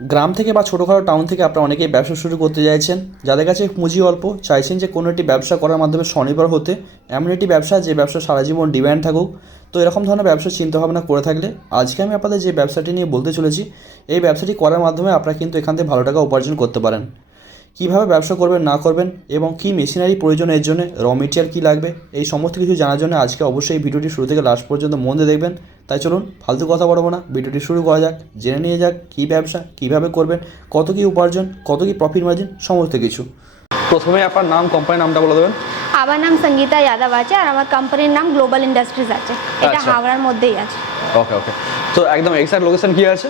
গ্রাম থেকে বা ছোটোখাটো টাউন থেকে আপনারা অনেকেই ব্যবসা শুরু করতে চাইছেন। যাদের কাছে পুঁজি অল্প, চাইছেন যে কোনো একটি ব্যবসা করার মাধ্যমে স্বনির্ভর হতে। এমন একটি ব্যবসা, যে ব্যবসা সারা জীবন ডিমান্ড থাকুক। তো এরকম ধরনের ব্যবসার চিন্তাভাবনা করে থাকলে আজকে আমি আপনাদের যে ব্যবসাটি নিয়ে বলতে চলেছি, এই ব্যবসাটি করার মাধ্যমে আপনারা কিন্তু এখান থেকে ভালো টাকা উপার্জন করতে পারেন। কীভাবে ব্যবসা করবেন না করবেন এবং কী মেশিনারি প্রয়োজন এর জন্য র মেটেরিয়াল কী লাগবে এই সমস্ত কিছু জানার জন্য আজকে অবশ্যই ভিডিওটি শুরু থেকে লাস্ট পর্যন্ত মন দিয়ে দেখবেন। তাই চলুন ফালতু কথা বলব না ভিডিওটি শুরু করা যাক জেনে নিয়ে যাক কী ব্যবসা কীভাবে করবেন কত কী উপার্জন কত কী প্রফিট মার্জিন সমস্ত কিছু। প্রথমে আপনার নাম কোম্পানির নামটা বলে দেবেন। আমার নাম সঙ্গীতা যাদব আছে আর আমার কোম্পানির নাম গ্লোবাল ইন্ডাস্ট্রিজ আছে। এটা আচ্ছা। হাওড়ার মধ্যেই আছে। ওকে ওকে তো একদম এক্সাক্ট লোকেশন কী আছে?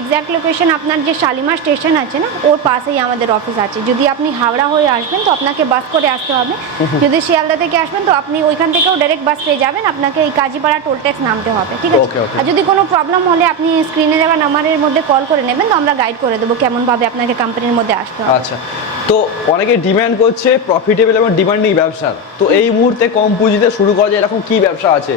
এক্স্যাক্ট লোকেশন আপনার যে শালিমার স্টেশন আছে না ওর পাশেই আমাদের অফিস আছে। যদি আপনি হাওড়া হয়ে আসবেন তো আপনাকে বাস করে আসতে হবে। যদি শিয়ালদা থেকে আসবেন তো আপনি ওইখান থেকেও ডাইরেক্ট বাস পেয়ে যাবেন। আপনাকে এই কাজীপাড়া টোল ট্যাক্স নামতে হবে ঠিক আছে. আর যদি কোনো প্রবলেম হলে আপনি স্ক্রিনে দেওয়া নাম্বারের মধ্যে কল করে নেবেন তো আমরা গাইড করে দেবো কেমনভাবে আপনাকে কোম্পানির মধ্যে আসতে হবে। আচ্ছা। তো অনেকে ডিমান্ড করছে প্রফিটেবল এবং ডিমান্ডিং ব্যবসা। তো এই মুহূর্তে কম পুঁজিতে শুরু করা যায় এরকম কি ব্যবসা আছে?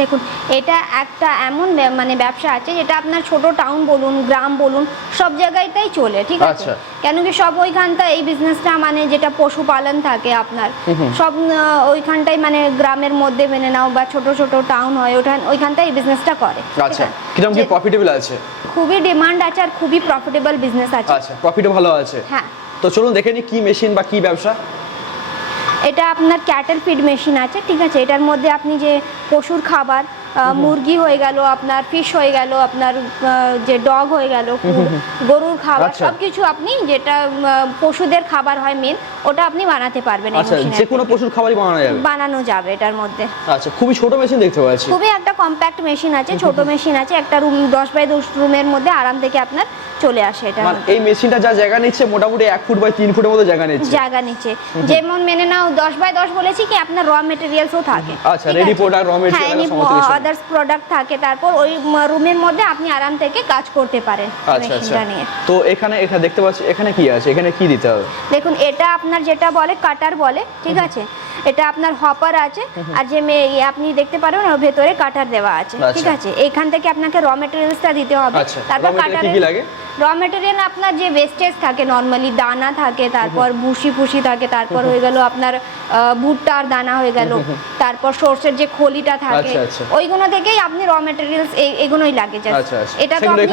দেখুন এটা একটা এমন মানে ব্যবসা আছে যেটা আপনার ছোট টাউন বলুন গ্রাম বলুন সব জায়গাতেই চলে ঠিক আছে? আচ্ছা। কেন কি সব ওইখানটা এই বিজনেসটা মানে যেটা পশুপালন থাকে আপনার সব ওইখানটাই মানে গ্রামের মধ্যে মেনে নাও বা ছোট ছোট টাউন হয় ওখান ওইখানটাই এই বিজনেসটা করে আচ্ছা। কীরকম কি প্রফিটেবল আছে? খুবই ডিমান্ড আছে আর খুবই প্রফিটেবল বিজনেস আছে। আচ্ছা প্রফিটও ভালো আছে। হ্যাঁ। তো চলুন দেখে নিই কি মেশিন বা কি ব্যবসা। এটা আপনার ক্যাটেল ফিড মেশিন আছে ঠিক আছে? এটার মধ্যে আপনি যে পশুর খাবার মুরগি হয়ে গেল আপনার ফিশ হয়ে গেল আপনার যে ডগ হয়ে গেল গরুর খাবার আচ্ছা। সব কিছু আপনি যেটা পশুদের খাবার হয় মেন ওটা আপনি বানাতে পারবেন আচ্ছা যে কোনো পশুর খাবারই বানানো যাবে? বানানো যাবে এটার মধ্যে। আচ্ছা খুবই ছোট মেশিন দেখতে পাচ্ছি। খুবই একটা কম্প্যাক্ট মেশিন আছে ছোট মেশিন আছে একটা রুম দশ বাই দশ রুমের মধ্যে আরাম থেকে আপনার চলে আসে এটা মানে এই মেশিনটা যা জায়গা নিচ্ছে মোটামুটি এক ফুট বাই তিন ফুটের মতো জায়গা নিচ্ছে। জায়গা নিচে যেমন মেনে নাও দশ বাই দশ বলেছি কি আপনার র মেটেরিয়ালসও থাকে। আচ্ছা, material হ্যাঁ সমস্ত কিছু। আদার্স প্রোডাক্ট থাকে তারপর ওই রুমের মধ্যে আপনি আরাম থেকে কাজ করতে পারেন আচ্ছা আচ্ছা। তো এখানে এখানে দেখতে পাচ্ছি এখানে কি আছে? এখানে কি দিতে হবে? দেখুন এটা আপনার যেটা বলে কাটার বলে ঠিক আছে? এটা আপনার হপার আছে আর যে আপনি দেখতে পারবেন ওর ভেতরে কাটার দেওয়া আছে। ঠিক আচ্ছা। আছে? এখান থেকে আপনাকে র মেটেরিয়ালসটা দিতে হবে। আচ্ছা, তারপর কাটার? র মেটেরিয়াল আপনার যে ওয়েস্টেজ থাকে নর্মালি দানা থাকে তারপর ভুসি ফুসি থাকে তারপর হয়ে গেল আপনার ভুট্টার দানা হয়ে গেল। তারপর সর্ষের যে খলিটা থাকে আচ্ছা, আচ্ছা। ওইগুলো থেকেই আপনি র মেটেরিয়ালস এগুলোই লাগে। আচ্ছা। এটা তো আপনি?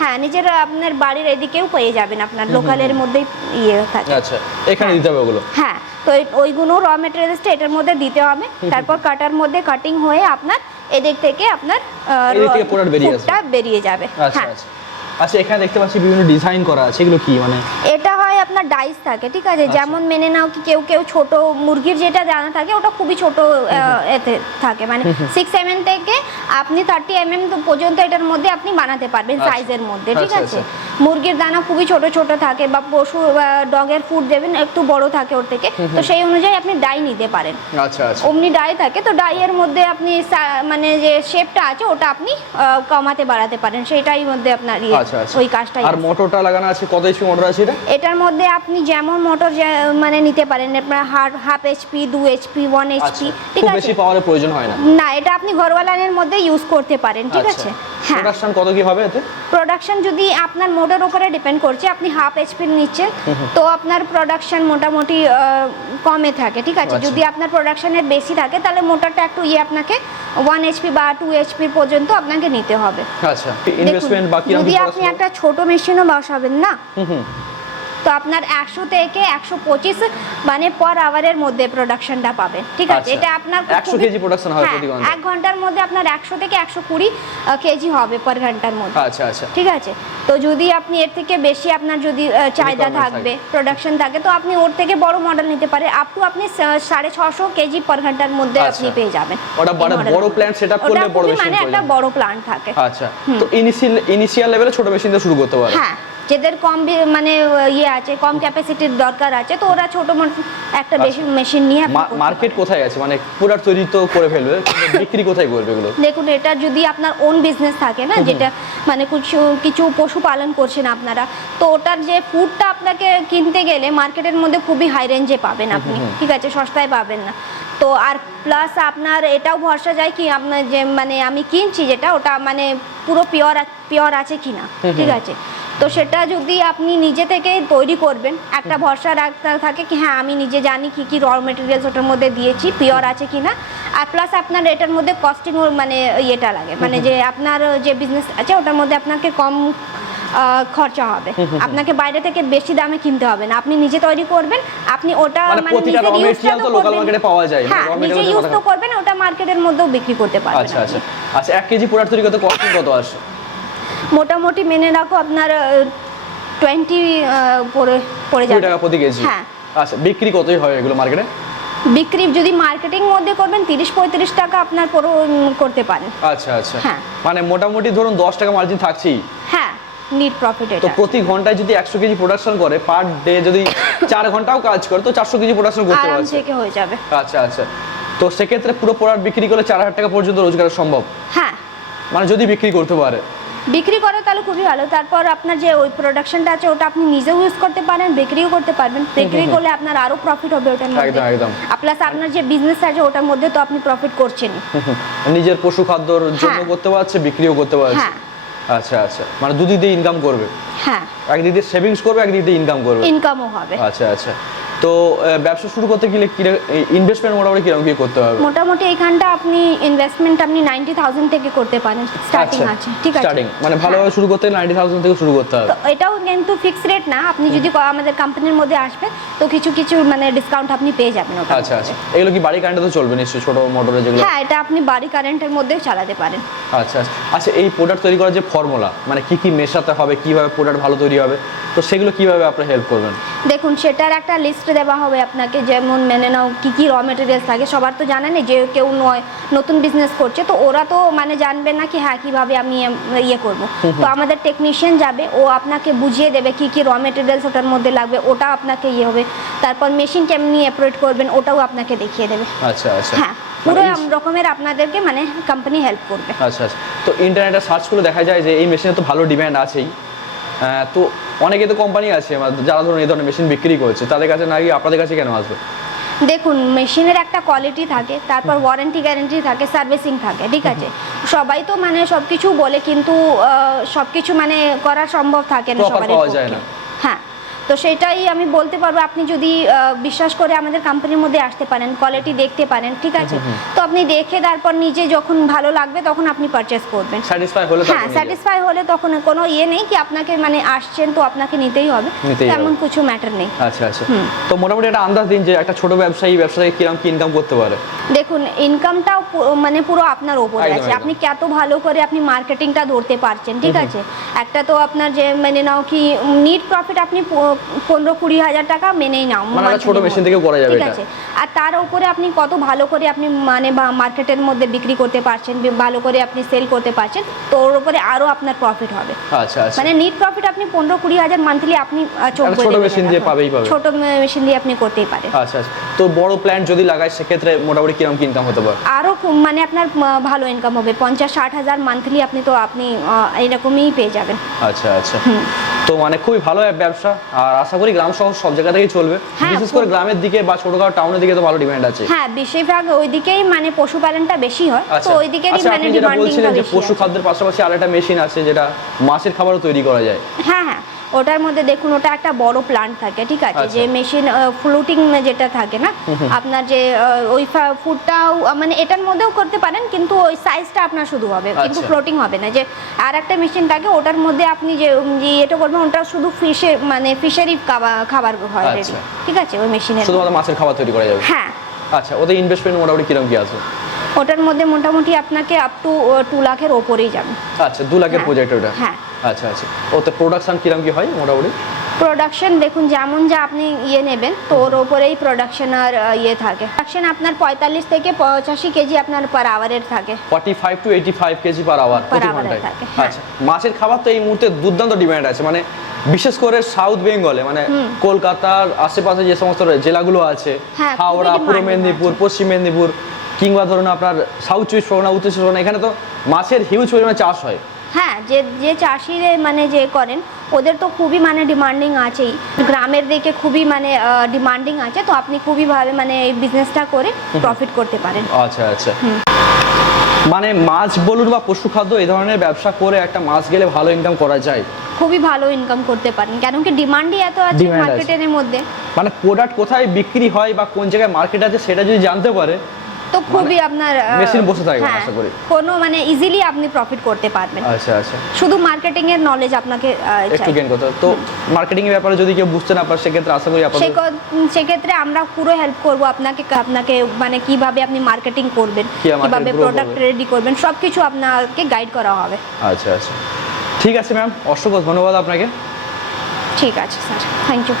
হ্যাঁ নিজের আপনার বাড়ির এদিকেও পেয়ে যাবেন আপনার লোকালের মধ্যেই ইয়ে থাকে। আচ্ছা এখানে দিতে হবে ওগুলো? হ্যাঁ তো ওইগুলো র মেটেরিয়ালসটা এটার মধ্যে দিতে হবে। তারপর কাটার মধ্যে কাটিং হয়ে আপনার এদিক থেকে আপনার এদিক বেরিয়ে আসবে। ফুটটা বেরিয়ে যাবে। আচ্ছা হ্যাঁ। আচ্ছা। আচ্ছা এখানে দেখতে পাচ্ছি বিভিন্ন ডিজাইন করা আছে। এগুলো কি মানে? এটা হয় আপনার ডাইস থাকে ঠিক আছে? যেমন মেনে নাও কি কেউ কেউ ছোট মুরগির যেটা দানা থাকে ওটা খুবই ছোট এতে থাকে। মানে সিক্স এম এম থেকে আপনি থার্টি এম এম পর্যন্ত এটার মধ্যে আপনি বানাতে পারবেন আচ্ছা। সাইজের মধ্যে ঠিক আচ্ছা, আছে? আচ্ছা। মুরগির দানা খুবই ছোট ছোট থাকে বা পশু ডগের ফুড দেবেন একটু বড় থাকে ওর থেকে তো সেই অনুযায়ী আপনি ডাই নিতে পারেন। আচ্ছা আচ্ছা। অমনি ডাই থাকে তো ডাইয়ের মধ্যে আপনি মানে যে শেপটা আছে ওটা আপনি কমাতে বাড়াতে পারেন সেটাই মধ্যে আপনার ইয়ে, আচ্ছা আচ্ছা। ওই কাজটাই আর আছে। মোটরটা লাগানো আছে কত এইচপি মোটর আছে এটা? এটার মধ্যে আপনি যেমন মোটর মানে নিতে পারেন আপনার হাফ এইচপি দু এইচপি ওয়ান আচ্ছা এইচপি ঠিক আছে? বেশি পাওয়ারের প্রয়োজন হয় না। না এটা আপনি ঘরোয়া লাইনের মধ্যে ইউজ করতে পারেন ঠিক আছে? হ্যাঁ। প্রোডাকশন কত কি হবে এতে? প্রোডাকশন যদি আপনার মোটর উপরে ডিপেন্ড করছে আপনি হাফ এইচপি নিচ্ছেন তো আপনার প্রোডাকশন মোটামুটি কমে থাকে ঠিক আছে? আচ্ছা। যদি আপনার প্রোডাকশনের বেশি থাকে তাহলে মোটরটা একটু ইয়ে আপনাকে ওয়ান এইচপি বা টু এইচপি পর্যন্ত আপনাকে নিতে হবে। আচ্ছা ইনভেস্টমেন্ট বা কীরকম যদি আপনি একটা ছোট মেশিনও বসাবেন না? তো আপনার একশো থেকে একশো পঁচিশ মানে পর আওয়ারের মধ্যে প্রোডাকশনটা পাবেন। ঠিক আছে? আচ্ছা। এটা আপনার 100 খুবই- কেজি হয় প্রতি ঘন্টায়। এক ঘণ্টার মধ্যে আপনার একশো থেকে একশো কুড়ি কেজি হবে পার ঘণ্টার মধ্যে। আচ্ছা আচ্ছা। ঠিক আছে? তো যদি আপনি এর থেকে বেশি আপনার যদি চাহিদা থাকবে প্রোডাকশন থাকে তো আপনি ওর থেকে বড় মডেল নিতে পারে। আপ টু আপনি সাড়ে ছশো কেজি পার ঘণ্টার মধ্যে আচ্ছা। আপনি পেয়ে যাবেন। ওটা বড়- model বড় plant setup করলে বড় machine মানে একটা বড় প্ল্যান্ট থাকে। আচ্ছা। তো ইনিশিয়াল ইনিশিয়াল লেভেলে ছোট মেশিন দিয়ে শুরু করতে পারে হ্যাঁ। যাদের কম মানে ইয়ে আছে কম ক্যাপাসিটির দরকার আছে তো ওরা ছোট মোট- একটা বেশি মেশিন নিয়ে মার্কেট কোথায় আছে? মানে প্রোডাক্ট তৈরি তো করে ফেলবে বিক্রি কোথায় করবে এগুলো? দেখুন এটা যদি আপনার ওন বিজনেস থাকে না যেটা মানে কিছু কিছু পশুপালন করছেন আপনারা তো ওটার যে ফুডটা আপনাকে কিনতে গেলে মার্কেটের মধ্যে খুবই হাই রেঞ্জে পাবেন আপনি ঠিক আছে সস্তায় পাবেন না। তো আর প্লাস আপনার এটাও ভরসা যায় কি আপনার যে মানে আমি কিনছি যেটা ওটা মানে পুরো পিওর পিওর আছে কিনা ঠিক আছে। তো সেটা যদি আপনি নিজে থেকে তৈরি করবেন একটা ভরসা রাখতে থাকে কি হ্যাঁ আমি নিজে জানি কি কি র মেটেরিয়ালস ওটার মধ্যে দিয়েছি পিওর আছে কিনা। আর প্লাস আপনার এটার মধ্যে কস্টিং মানে ইয়েটা লাগে। মানে যে আপনার যে বিজনেস আছে ওটার মধ্যে আপনাকে কম খরচা হবে। আপনাকে বাইরে থেকে বেশি দামে কিনতে হবে না। আপনি নিজে তৈরি করবেন আপনি ওটা মানে মানে raw use material টা তো পাওয়া যায়, মানে হ্যাঁ নিজে ইউজ তো করবেন ওটা মার্কেটের মধ্যেও বিক্রি করতে পারবেন আচ্ছা আচ্ছা। আচ্ছা এক কেজি প্রোডাক্ট তৈরি করতে কস্টিং কত আসে? মোটামুটি মেনে রাখো আপনার টোয়েন্টি পড়ে পড়ে যাবে। টাকা প্রতি কেজি? হ্যাঁ। আচ্ছা বিক্রি কতই হয় এগুলো মার্কেটে বিক্রি যদি মার্কেটিং মধ্যে করবেন তিরিশ পঁয়ত্রিশ টাকা আপনার পুরো করতে পারেন। আচ্ছা আচ্ছা। হ্যাঁ। মানে মোটামুটি ধরুন দশ টাকা মার্জিন থাকছেই। হ্যাঁ নিট প্রফিট তো প্রতি ঘন্টায় যদি একশো কেজি প্রোডাকশন করে পার ডে যদি চার ঘন্টাও কাজ করে তো চারশো কেজি প্রোডাকশন করতে পারছে। হয়ে যাবে। আচ্ছা আচ্ছা। তো সেক্ষেত্রে পুরো প্রোডাক্ট বিক্রি করলে চার হাজার টাকা পর্যন্ত রোজগার সম্ভব? হ্যাঁ। মানে যদি বিক্রি করতে পারে। বিক্রি করে তাহলে খুবই ভালো। তারপর আপনার যে ওই প্রোডাকশনটা আছে ওটা আপনি নিজেও ইউজ করতে পারেন বিক্রিও করতে পারবেন। বিক্রি করলে আপনার আরও প্রফিট হবে ওটার মধ্যে। একদম, একদম। প্লাস আপনার যে বিজনেস আছে ওটার মধ্যে তো আপনি প্রফিট করছেন। নিজের পশু খাদ্যর জন্য হ্যাঁ। করতে পারছে বিক্রিও করতে পারছে। হ্যাঁ। আচ্ছা আচ্ছা। মানে দুদিক দিয়ে ইনকাম করবে। হ্যাঁ। একদিক দিয়ে সেভিংস করবে একদিক দিয়ে ইনকাম করবে। ইনকামও হবে। আচ্ছা আচ্ছা। তো ব্যবসা শুরু করতে গেলে কি ইনভেস্টমেন্ট মোটামুটি কীরকম কি করতে হবে? মোটামুটি এইখানটা আপনি ইনভেস্টমেন্ট আপনি নাইনটি থাউজেন্ড থেকে করতে পারেন স্টার্টিং আছে ঠিক আছে? স্টার্টিং মানে ভালোভাবে শুরু করতে নাইনটি থাউজেন্ড থেকে শুরু করতে হবে। তো এটাও কিন্তু ফিক্স রেট না আপনি যদি আমাদের কোম্পানির মধ্যে আসবেন তো কিছু কিছু মানে ডিসকাউন্ট আপনি পেয়ে যাবেন ওটা আচ্ছা আচ্ছা এগুলো কি বাড়ি কারেন্টে তো চলবে নিশ্চয়ই ছোট মোটরে যেগুলো হ্যাঁ এটা আপনি বাড়ি কারেন্টের মধ্যে চালাতে পারেন। আচ্ছা আচ্ছা আচ্ছা এই প্রোডাক্ট তৈরি করার যে ফর্মুলা মানে কি কি মেশাতে হবে কীভাবে প্রোডাক্ট ভালো তৈরি হবে তো সেগুলো কীভাবে আপনি হেল্প করবেন? দেখুন সেটার একটা লিস্ট দেওয়া হবে আপনাকে যেমন মেনে নাও কী কী র মেটেরিয়ালস থাকে। সবার তো জানা নেই যে কেউ নয় নতুন বিজনেস করছে। তো ওরা তো মানে জানবে না কি হ্যাঁ কীভাবে আমি ইয়ে করব। তো আমাদের টেকনিশিয়ান যাবে ও আপনাকে বুঝিয়ে দেবে কী কী র মেটেরিয়ালস ওটার মধ্যে লাগবে। ওটা আপনাকে ইয়ে হবে। তারপর মেশিন কেমনি অপারেট করবেন ওটাও আপনাকে দেখিয়ে দেবে। আচ্ছা আচ্ছা। হ্যাঁ পুরো মানে রকমের আপনাদেরকে মানে কোম্পানি হেল্প করবে। আচ্ছা আচ্ছা। তো ইন্টারনেটে সার্চ করে দেখা যায় যে এই মেশিনে তো ভালো ডিমান্ড আছেই। তো অনেকে তো কোম্পানি আছে যারা ধরুন এই ধরনের মেশিন বিক্রি করছে তাদের কাছে না গিয়ে আপনাদের কাছে কেন আসবে? দেখুন মেশিনের একটা কোয়ালিটি থাকে তারপর ওয়ারেন্টি গ্যারেন্টি থাকে সার্ভিসিং থাকে ঠিক আছে? সবাই তো মানে সব কিছু বলে কিন্তু সব কিছু মানে করা সম্ভব থাকে না Proper সবারই পাওয়া যায় পক্ষে। না। হ্যাঁ তো সেটাই আমি বলতে পারব আপনি যদি বিশ্বাস করে আমাদের কোম্পানির মধ্যে আসতে পারেন কোয়ালিটি দেখতে পারেন ঠিক আছে? তো আপনি দেখে তারপর নিজে যখন ভালো লাগবে তখন আপনি পারচেস করবেন। স্যাটিসফাই হলে হ্যাঁ। স্যাটিসফাই হলে তখন কোনো ইয়ে নেই কি আপনাকে মানে আসছেন তো আপনাকে নিতেই হবে। তেমন কিছু ম্যাটার নেই। আচ্ছা আচ্ছা। তো মোটামুটি একটা আন্দাজ দিন যে একটা ছোট ব্যবসায়ী ব্যবসা থেকে কীরকম কি ইনকাম করতে পারে? দেখুন ইনকামটাও মানে পুরো আপনার ওপর আছে। আপনি কত ভালো করে আপনি মার্কেটিংটা ধরতে পারছেন ঠিক আছে? একটা তো আপনার যে মানে নাও কি নিট প্রফিট আপনি পনেরো কুড়ি হাজার টাকা মেনেই নাও মানে ছোট মধ্যে। থেকেও করা যাবে ঠিক আছে। আর তার উপরে আপনি কত ভালো করে আপনি মানে মার্কেটের মধ্যে বিক্রি করতে পারছেন ভালো করে আপনি সেল করতে পারছেন তো ওর উপরে আরও আপনার প্রফিট হবে। আচ্ছা আচ্ছা। মানে নিট প্রফিট আপনি পনেরো কুড়ি হাজার মান্থলি আপনি ছোট machine দিয়ে পাবেই পাবে। ছোট মেশিন দিয়ে আপনি করতেই পারেন। আচ্ছা আচ্ছা। তো বড় প্ল্যান্ট যদি লাগায় সেক্ষেত্রে মোটামুটি কীরকম ইনকাম হতে পারে? আরও মানে আপনার ভালো ইনকাম হবে। পঞ্চাশ ষাট হাজার মান্থলি আপনি তো আপনি এরকমই পেয়ে যাবেন। আচ্ছা আচ্ছা। তো মানে খুবই ভালো এক ব্যবসা। আর আশা করি গ্রাম শহর সব জায়গা থেকেই চলবে। হ্যাঁ, বিশেষ করে গ্রামের দিকে বা ছোটখাটো টাউনের দিকে তো ভালো ডিমান্ড আছে। হ্যাঁ বেশিরভাগ ওইদিকেই মানে পশুপালনটা বেশি হয়। তো আচ্ছা। ওই দিকেরই আচ্ছা মানে ডিমান্ডিংটা বেশি পশু খাদ্যের পাশাপাশি আরেকটা মেশিন আছে যেটা মাছের খাবারও তৈরি করা যায়। হ্যাঁ হ্যাঁ। ওটার মধ্যে দেখুন ওটা একটা বড় প্লান্ট থাকে ঠিক আছে? আচ্ছা। যে মেশিন ফ্লুটিং যেটা থাকে না? আপনার যে ওই ফুডটাও মানে এটার মধ্যেও করতে পারেন কিন্তু ওই সাইজটা আপনার শুধু হবে কিন্তু আচ্ছা। ফ্লোটিং হবে না। যে আর একটা মেশিন থাকে ওটার মধ্যে আপনি যে এটা করবেন ওটা শুধু ফিশের মানে ফিশারি খাবার হয়। আচ্ছা। ঠিক আছে? ওই মেশিনের শুধুমাত্র মাছের খাবার তৈরি করা যাবে? হ্যাঁ। আচ্ছা ওদের ইনভেস্টমেন্ট মোটামুটি কীরকম কি আছে? ওটার মধ্যে মোটামুটি আপনাকে আপ টু টু লাখের ওপরেই যাবে। আচ্ছা দু লাখের প্রজেক্ট ওটা? হ্যাঁ। আচ্ছা আচ্ছা। ওতে প্রোডাকশন কীরকম কি হয় মোটামুটি? প্রোডাকশন দেখুন যেমন যা আপনি ইয়ে নেবেন তো ওর ওপরেই প্রোডাকশন আর ইয়ে থাকে। প্রোডাকশন আপনার পঁয়তাল্লিশ থেকে পঁচাশি কেজি আপনার পার আওয়ারের থাকে। Forty five to eighty five KG per hour প্রতি ঘন্টায় থাকে। আচ্ছা মাছের খাবার তো এই মুহূর্তে দুর্দান্ত ডিমান্ড আছে মানে বিশেষ করে সাউথ বেঙ্গলে মানে কলকাতার আশেপাশে যে সমস্ত জেলাগুলো আছে হ্যাঁ, হাওড়া পূর্ব মেদিনীপুর পশ্চিম মেদিনীপুর কিংবা ধরুন আপনার সাউথ চব্বিশ পরগনা উত্তর চব্বিশ পরগনা এখানে তো মাছের হিউজ পরিমাণে চাষ হয়। হ্যাঁ যে যে চাষিরে মানে যে করেন ওদের তো খুবই মানে ডিমান্ডিং আছেই। গ্রামের দিকে খুবই মানে ডিমান্ডিং আছে তো আপনি খুবই ভাবে মানে এই বিজনেসটা করে প্রফিট করতে পারেন। আচ্ছা আচ্ছা। মানে মাছ বলুন বা পশু খাদ্য এই ধরনের ব্যবসা করে একটা মাছ গেলে ভালো ইনকাম করা যায়? খুবই ভালো ইনকাম করতে পারেন কেন কি ডিমান্ডই এত আছে আছে। মার্কেটের মধ্যে। মানে প্রোডাক্ট কোথায় বিক্রি হয় বা কোন জায়গায় মার্কেট আছে সেটা যদি জানতে পারে তো খুবই আপনার machine বসে থাকবে হ্যাঁ, আশা করি। কোনো মানে ইজিলি আপনি প্রফিট করতে পারবেন। আচ্ছা আচ্ছা। শুধু মার্কেটিং এর নলেজ আপনাকে একটু। গেন করতে তো মার্কেটিং এর ব্যাপারে যদি কেউ বুঝতে না পারে সেক্ষেত্রে আশা করি সে আপনাদের সেক্ষেত্রে আমরা পুরো হেল্প করব আপনাকে আপনাকে মানে কীভাবে আপনি মার্কেটিং করবেন কীভাবে প্রোডাক্ট রেডি করবেন? সবকিছু আপনাকে গাইড করা হবে। আচ্ছা আচ্ছা। ঠিক আছে ম্যাম অসংখ্য ধন্যবাদ আপনাকে। ঠিক আছে স্যার থ্যাংক ইউ